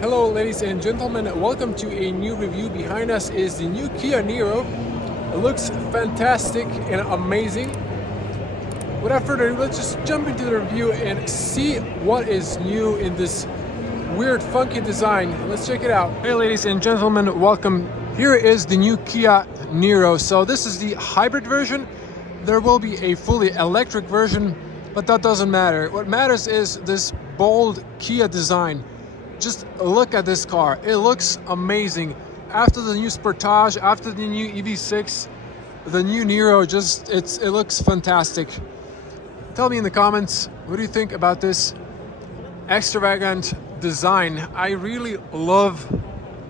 Hello ladies and gentlemen, welcome to a new review. Behind us is the new Kia Niro. It looks fantastic and amazing. Without further ado, let's just jump into the review and see what is new in this weird funky design. Let's check it out. Hey ladies and gentlemen, welcome. Here is the new Kia Niro. So this is the hybrid version. There will be a fully electric version, but that doesn't matter. What matters is this bold Kia design. Just look at this car. It looks amazing. After the new Sportage, after the new EV6, the new Niro, it looks fantastic. Tell me in the comments, what do you think about this extravagant design? I really love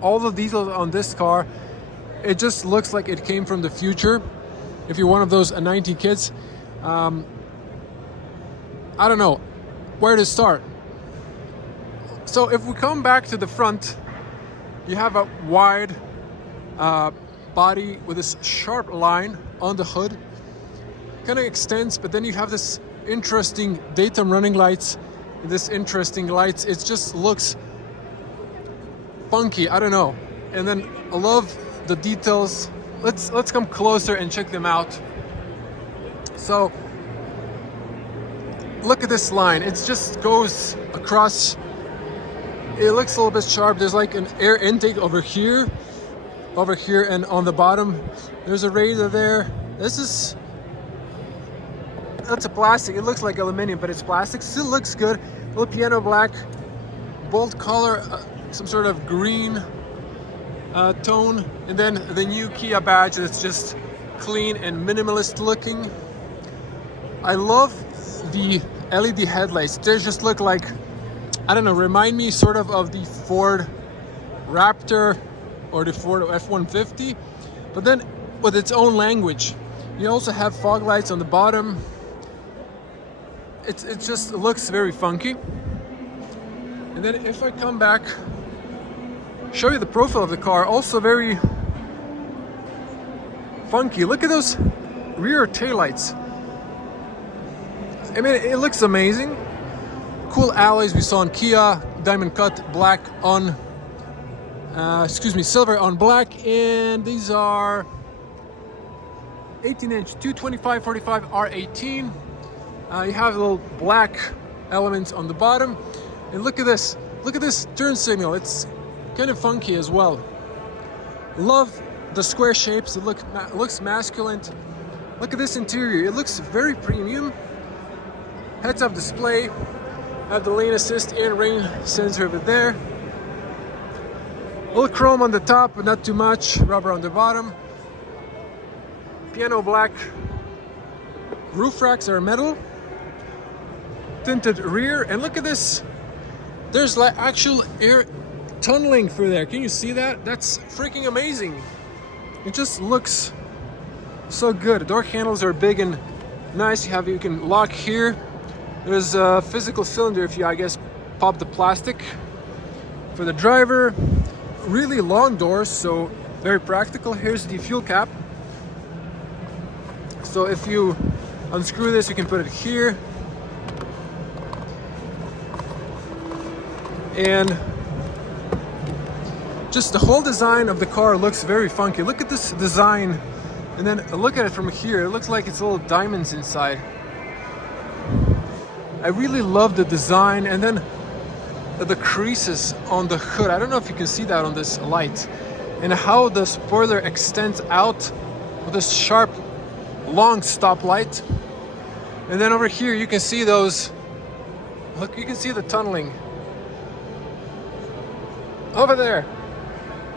all the details on this car. It just looks like it came from the future. If you're one of those 90 kids, I don't know where to start. So if we come back to the front, you have a wide body with this sharp line on the hood. Kind of extends, but then you have this interesting daytime running lights. This interesting lights, it just looks funky, I don't know. And then I love the details. Let's come closer and check them out. So look at this line, it just goes across. It looks a little bit sharp. There's like an air intake over here, and on the bottom there's a radiator there. That's a plastic. It looks like aluminum, but it's plastic. Still looks good. A little piano black, bold color, some sort of green tone, and then the new Kia badge that's just clean and minimalist looking. I love the LED headlights. They just look like, I don't know, remind me sort of the Ford Raptor or the Ford F-150, but then with its own language. You also have fog lights on the bottom. It just looks very funky. And then if I come back, show you the profile of the car, also very funky. Look at those rear taillights. I mean, it looks amazing. Cool alloys we saw in Kia, diamond cut black on, silver on black, and these are 18-inch 225/45 R18. You have little black elements on the bottom, and look at this turn signal. It's kind of funky as well. Love the square shapes. It looks masculine. Look at this interior. It looks very premium. Heads-up display. Have the lane assist and rain sensor over there. A little chrome on the top, but not too much. Rubber on the bottom. Piano black roof racks are metal. Tinted rear, and look at this. There's like actual air tunneling through there. Can you see that? That's freaking amazing. It just looks so good. Door handles are big and nice. You can lock here. There's a physical cylinder if you, I guess, pop the plastic. For the driver, really long doors, so very practical. Here's the fuel cap. So if you unscrew this, you can put it here. And just the whole design of the car looks very funky. Look at this design, and then look at it from here. It looks like it's little diamonds inside. I really love the design, and then the creases on the hood. I don't know if you can see that on this light, and how the spoiler extends out with this sharp, long stoplight. And then over here, you can see those. Look, you can see the tunneling over there.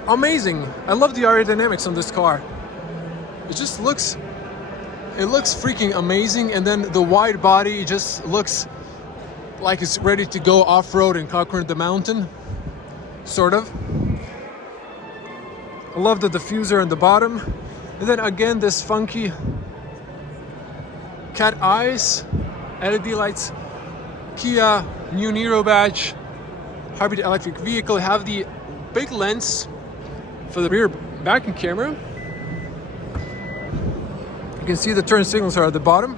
Amazing! I love the aerodynamics on this car. It looks freaking amazing, and then the wide body just looks like it's ready to go off-road and conquer the mountain, sort of. I love the diffuser on the bottom, and then again this funky cat eyes, LED lights, Kia new Niro badge, hybrid electric vehicle. Have the big lens for the rear backing camera. You can see the turn signals are at the bottom.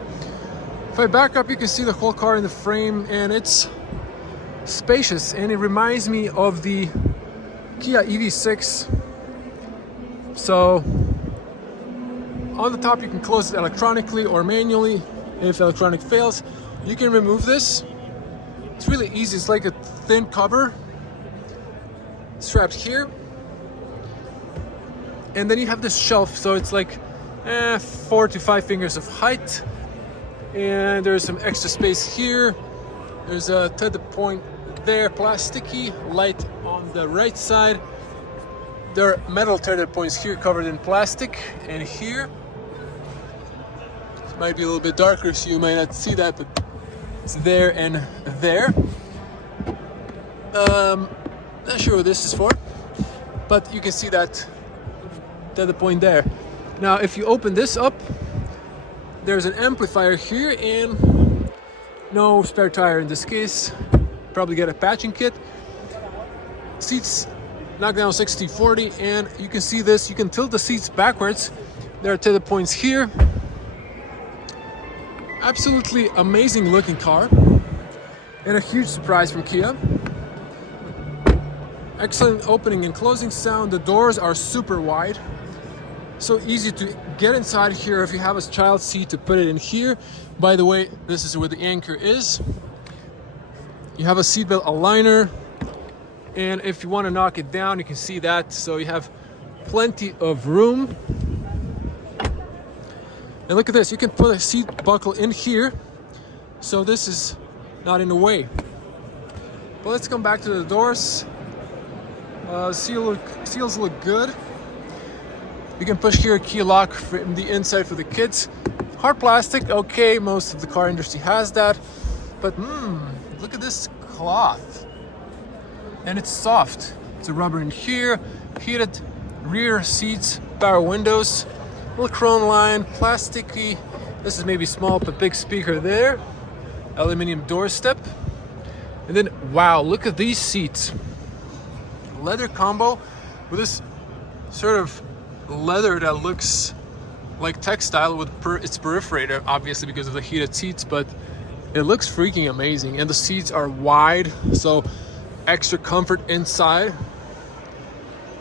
If I back up, you can see the whole car in the frame, and it's spacious, and it reminds me of the Kia EV6. So on the top you can close it electronically or manually. If electronic fails, you can remove this. It's really easy. It's like a thin cover strapped here, and then you have this shelf, so it's like 4 to 5 fingers of height, and there's some extra space here. There's a tether point there, plasticky light on the right side. There are metal tether points here covered in plastic, and here it might be a little bit darker, so you might not see that, but it's there and there. Not sure what this is for, but you can see that tether point there. Now if you open this up, there's an amplifier here and no spare tire in this case. Probably get a patching kit. Seats knock down 60/40, and you can see this. You can tilt the seats backwards. There are tether points here. Absolutely amazing looking car, and a huge surprise from Kia. Excellent opening and closing sound. The doors are super wide, so easy to get inside here. If you have a child seat, to put it in here. By the way, this is where the anchor is. You have a seatbelt aligner, and if you want to knock it down, you can see that. So you have plenty of room. And look at this, you can put a seat buckle in here, so this is not in the way. But let's come back to the doors. Seals look good. You can push here a key lock from the inside for the kids. Hard plastic, okay, most of the car industry has that. But look at this cloth. And it's soft. It's a rubber in here, heated rear seats, power windows, little chrome line, plasticky. This is maybe small, but big speaker there. Aluminum doorstep. And then, wow, look at these seats. Leather combo with this sort of leather that looks like textile with its perforator, obviously because of the heated seats, but it looks freaking amazing. And the seats are wide, so extra comfort inside.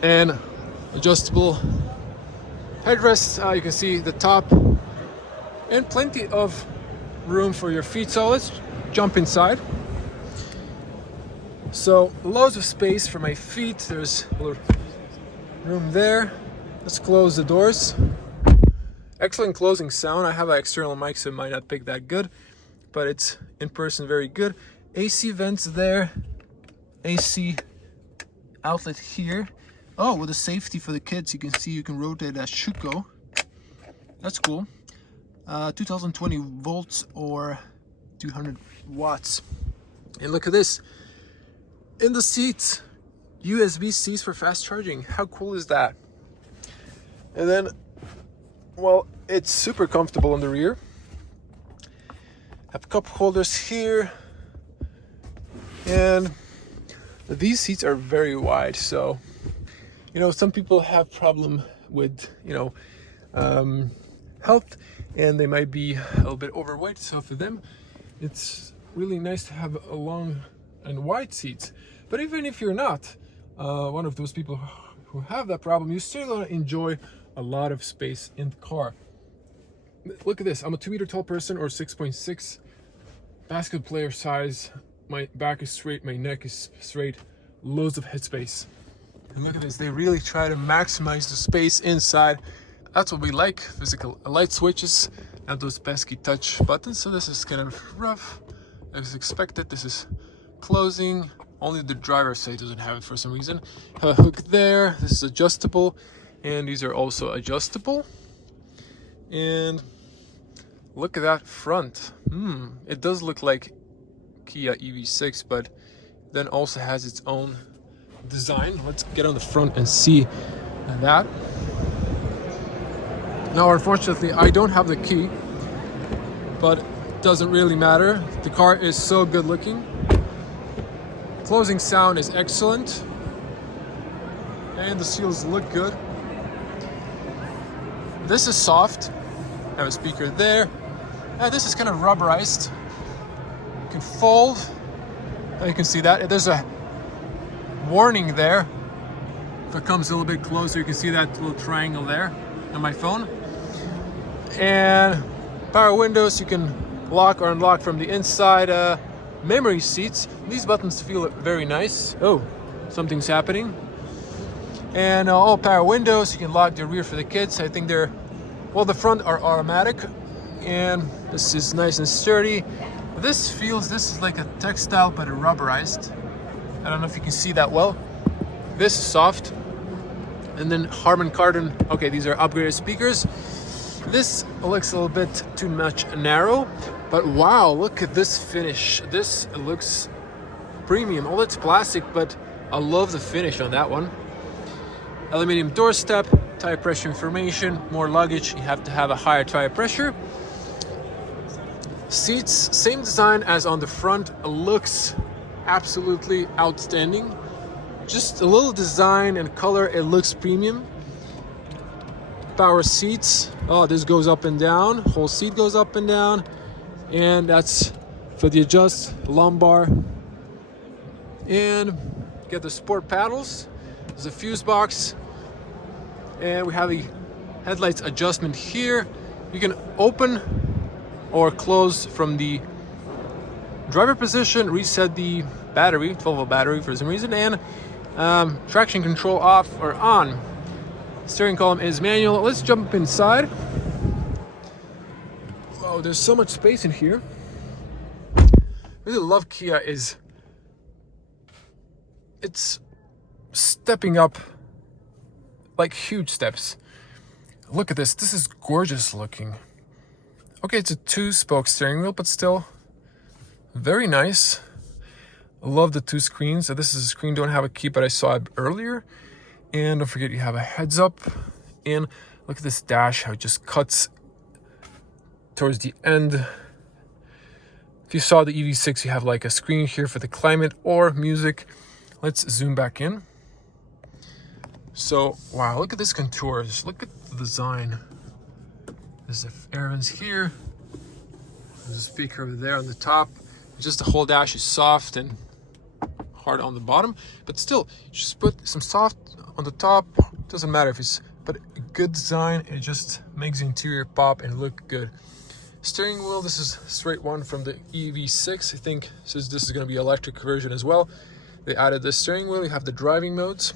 And adjustable headrest, you can see the top, and plenty of room for your feet. So let's jump inside. So loads of space for my feet. There's a little room there. Let's close the doors. Excellent closing sound. I have an external mic, so it might not pick that good, but it's in person very good. AC vents there. AC outlet here. Oh, with a safety for the kids, you can see you can rotate as should go. That's cool. 2020 volts or 200 watts. And look at this. In the seats, USB-Cs for fast charging. How cool is that? And then, well, it's super comfortable in the rear. Have cup holders here. And these seats are very wide, so some people have problem with health, and they might be a little bit overweight, so for them it's really nice to have a long and wide seats. But even if you're not one of those people who have that problem, you still gonna enjoy a lot of space in the car. Look at this. I'm a 2 meter tall person, or 6.6, basketball player size. My back is straight, my neck is straight, loads of headspace. And look at this, they really try to maximize the space inside. That's what we like, physical light switches, and those pesky touch buttons. So this is kind of rough, as expected. This is closing. Only the driver's side doesn't have it for some reason. Have a hook there. This is adjustable, and these are also adjustable. And look at that front. It does look like Kia EV6, but then also has its own design. Let's get on the front and see that. Now, unfortunately, I don't have the key, but it doesn't really matter. The car is so good looking. Closing sound is excellent, and the seals look good. This is soft. I have a speaker there. This is kind of rubberized. You can fold You can see that. There's a warning there. If it comes a little bit closer, you can see that little triangle there on my phone. And power windows, you can lock or unlock from the inside. Memory seats. These buttons feel very nice. Oh, something's happening. And all power windows. You can lock the rear for the kids. I think they're, well, the front are automatic. And this is nice and sturdy. This is like a textile but a rubberized. I don't know if you can see that well. This is soft. And then Harman Kardon. Okay, these are upgraded speakers. This looks a little bit too much narrow, but wow, look at this finish. This looks premium. Oh, it's plastic, but I love the finish on that one. Aluminum door step, tire pressure information, more luggage, you have to have a higher tire pressure. Seats, same design as on the front, looks absolutely outstanding. Just a little design and color, it looks premium. Power seats, oh, this goes up and down, whole seat goes up and down, and that's for the adjust lumbar. And get the sport paddles, there's a fuse box, and we have a headlights adjustment here. You can open or close from the driver position, reset the battery, 12-volt battery for some reason, and traction control off or on. Steering column is manual. Let's jump inside. Oh, there's so much space in here. I really love Kia is it's stepping up like huge steps. Look at this. This is gorgeous looking. Okay, it's a 2-spoke steering wheel, but still very nice. I love the 2 screens. So this is a screen, don't have a key, but I saw it earlier. And don't forget you have a heads up. And look at this dash, how it just cuts towards the end. If you saw the EV6, you have like a screen here for the climate or music. Let's zoom back in. So, wow, look at this contours. Look at the design. There's the air vents here. There's a speaker over there on the top. Just the whole dash is soft and hard on the bottom, but still, just put some soft on the top. Doesn't matter if it's, but a good design. It just makes the interior pop and look good. Steering wheel, this is straight one from the EV6. I think since this is going to be electric version as well, they added the steering wheel. You have the driving modes,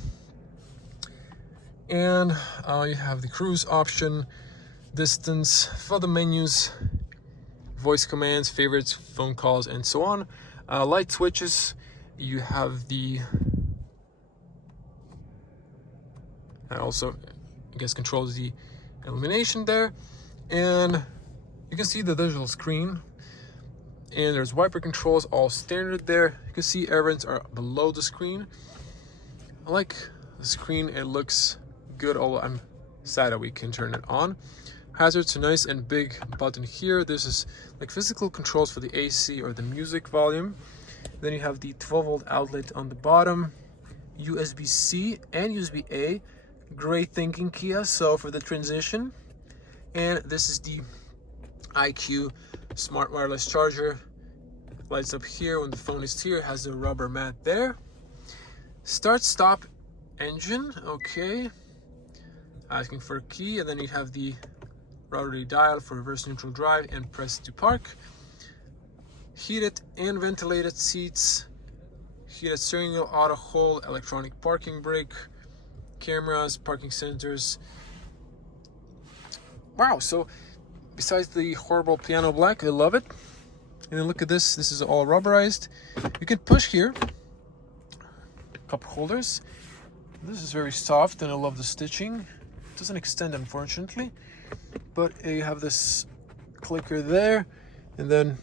and you have the cruise option, distance for the menus, voice commands, favorites, phone calls, and so on. Light switches. You have the, and also I guess controls the illumination there, and you can see the digital screen, and there's wiper controls, all standard there. You can see air vents are below the screen. I like the screen, it looks good, although I'm sad that we can turn it on. Hazards, a nice and big button here. This is like physical controls for the AC or the music volume. Then you have the 12-volt outlet on the bottom, USB-C and USB-A. Great thinking, Kia, so for the transition. And this is the IQ smart wireless charger. Lights up here when the phone is here, has a rubber mat there. Start stop engine, okay. Asking for a key, and then you have the rotary dial for reverse neutral drive and press to park. Heated and ventilated seats, heated steering wheel, auto hold, electronic parking brake, cameras, parking sensors. Wow, so besides the horrible piano black, I love it. And then look at this, this is all rubberized. You can push here, cup holders. This is very soft and I love the stitching. It doesn't extend, unfortunately, but you have this clicker there, and then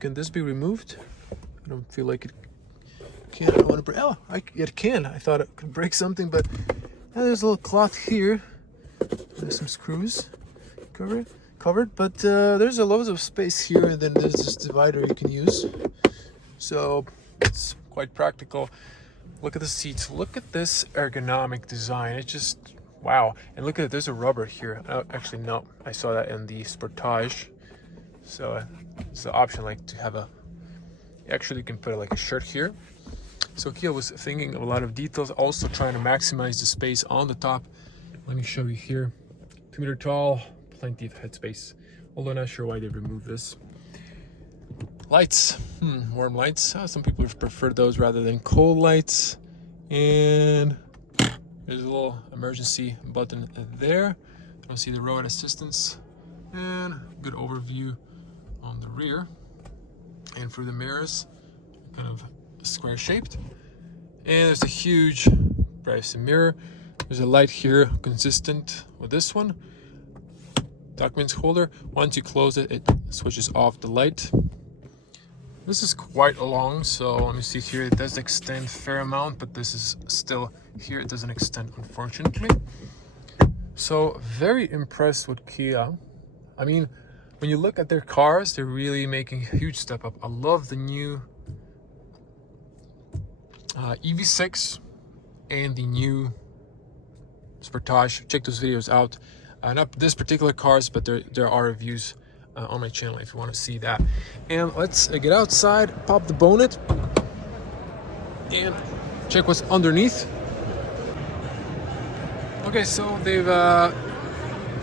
can this be removed? I don't feel like it can. I want to break. Oh, it can. I thought it could break something, but there's a little cloth here. There's some screws covered, but there's a lot of space here, and then there's this divider you can use. So it's quite practical. Look at the seats. Look at this ergonomic design. It just, wow. And look at it. There's a rubber here. Actually, no. I saw that in the Sportage. So it's the option like to have a Actually, you can put like a shirt here. So Kia was thinking of a lot of details, also trying to maximize the space on the top. Let me show you here. 2-meter tall, plenty of headspace. Although not sure why they removed this. Lights, warm lights. Some people prefer those rather than cold lights. And there's a little emergency button there. I don't see the road assistance. And good overview on the rear. And for the mirrors, kind of square shaped. And there's a huge privacy mirror. There's a light here consistent with this one. Documents holder. Once you close it, it switches off the light. This is quite long, so let me see here. It does extend a fair amount, but this is still here. It doesn't extend, unfortunately. So very impressed with Kia. I mean, when you look at their cars, they're really making a huge step up. I love the new EV6 and the new Sportage. Check those videos out. Not this particular cars, but there are reviews on my channel if you want to see that. And let's get outside, pop the bonnet, and check what's underneath. Okay, so they've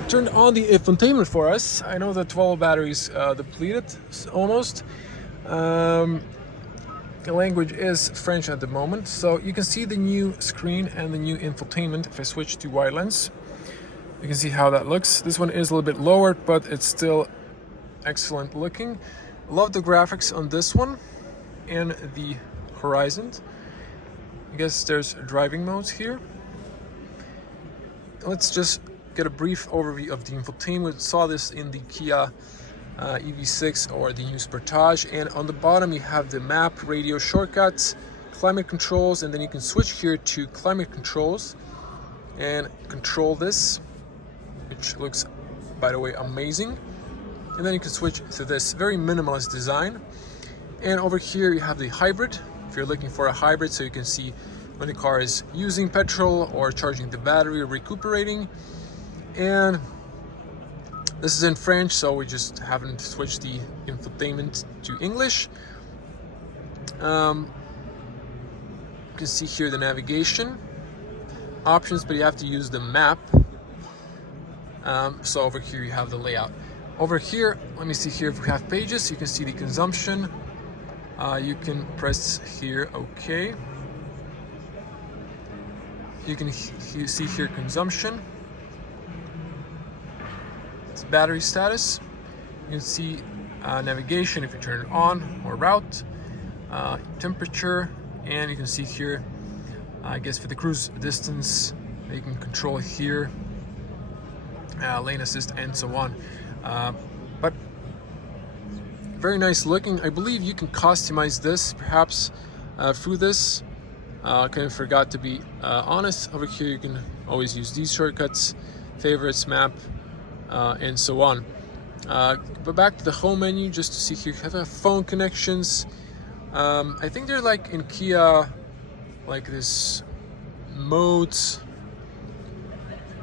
turned on the infotainment for us. I know the 12 batteries depleted almost. The language is French at the moment, so you can see the new screen and the new infotainment. If I switch to wide lens, you can see how that looks. This one is a little bit lower, but it's still excellent looking. Love the graphics on this one and the horizon. I guess there's driving modes here. Let's just get a brief overview of the infotainment. We saw this in the Kia EV6 or the new Sportage, and on the bottom you have the map, radio shortcuts, climate controls, and then you can switch here to climate controls and control this, which looks, by the way, amazing. And then you can switch to this very minimalist design. And over here you have the hybrid, if you're looking for a hybrid, so you can see when the car is using petrol or charging the battery or recuperating. And this is in French, so we just haven't switched the infotainment to English. You can see here the navigation options, but you have to use the map. So over here you have the layout. Over here, let me see here if we have pages. You can see the consumption. You can press here OK. You can see here consumption. It's battery status. You can see navigation if you turn it on, or route, temperature, and you can see here, I guess for the cruise distance, you can control here, lane assist, and so on. But very nice looking. I believe you can customize this perhaps through this. Kind of forgot to be honest. Over here you can always use these shortcuts, favorites, map, and so on. But back to the home menu, just to see here, you have phone connections. I think they're like in Kia, like this modes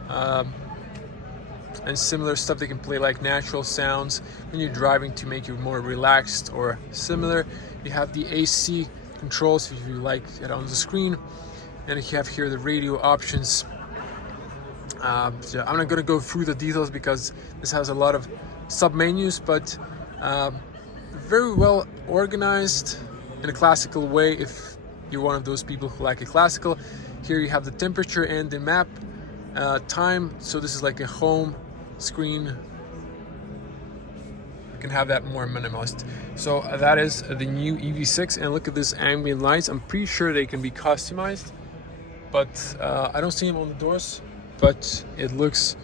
and similar stuff. They can play like natural sounds when you're driving to make you more relaxed or similar. You have the AC controls if you like it on the screen, and you have here the radio options. So I'm not going to go through the details because this has a lot of sub menus, but very well organized in a classical way if you're one of those people who like it classical. Here you have the temperature and the map time, so this is like a home screen. You can have that more minimalist. So that is the new EV6, and look at this ambient lights. I'm pretty sure they can be customized, but I don't see them on the doors, but it looks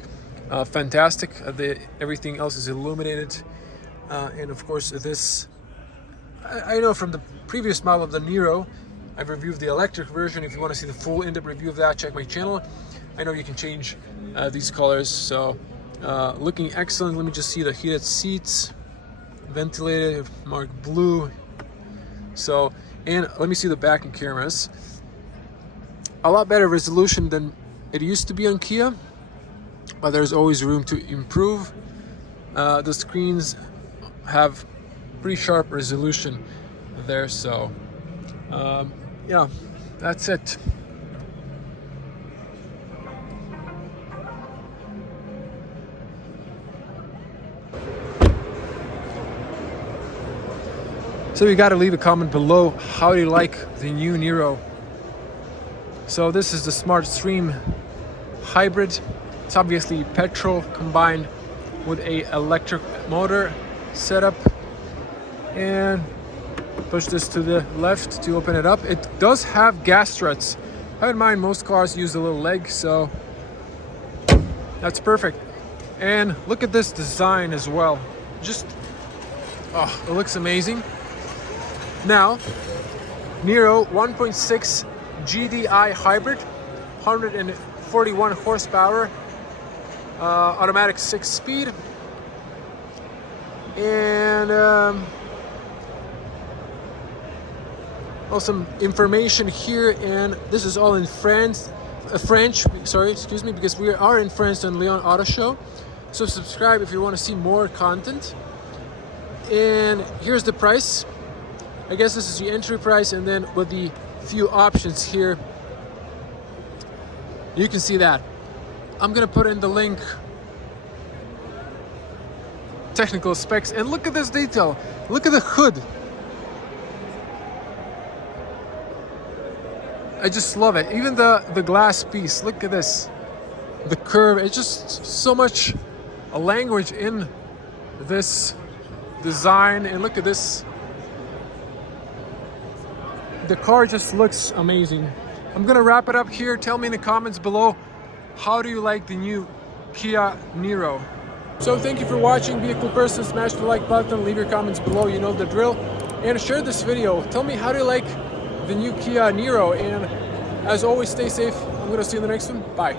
fantastic. Everything else is illuminated, and of course this, I know from the previous model of the Niro, I've reviewed the electric version. If you want to see the full in-depth review of that, check my channel. I know you can change these colors, so looking excellent. Let me just see the heated seats, ventilated, marked blue. So, and let me see the backing cameras. A lot better resolution than it used to be on Kia, but there's always room to improve. The screens have pretty sharp resolution. there. So yeah, that's it. So you got to leave a comment below. How do you like the new Niro? So this is the Smart Stream hybrid. It's obviously petrol combined with a electric motor setup. And push this to the left to open it up. It does have gas struts. I don't mind, most cars use a little leg, so that's perfect. And look at this design as well. Just, oh, it looks amazing. Now, Niro 1.6 GDI hybrid, 141 horsepower, automatic 6-speed, and some information here. And this is all in French. Excuse me, because we are in France on Lyon Auto Show. So subscribe if you want to see more content. And here's the price. I guess this is the entry price, and then with the few options here, you can see that. I'm gonna put in the link, technical specs, and look at this detail. Look at the hood. I just love it. Even the glass piece, look at this. The curve, it's just so much language in this design. And look at this. The car just looks amazing. I'm gonna wrap it up here. Tell me in the comments below, how do you like the new Kia Niro? So thank you for watching. Be a cool person, smash the like button, leave your comments below, you know the drill, and share this video. Tell me, how do you like the new Kia Niro? And as always, stay safe. I'm gonna see you in the next one. Bye.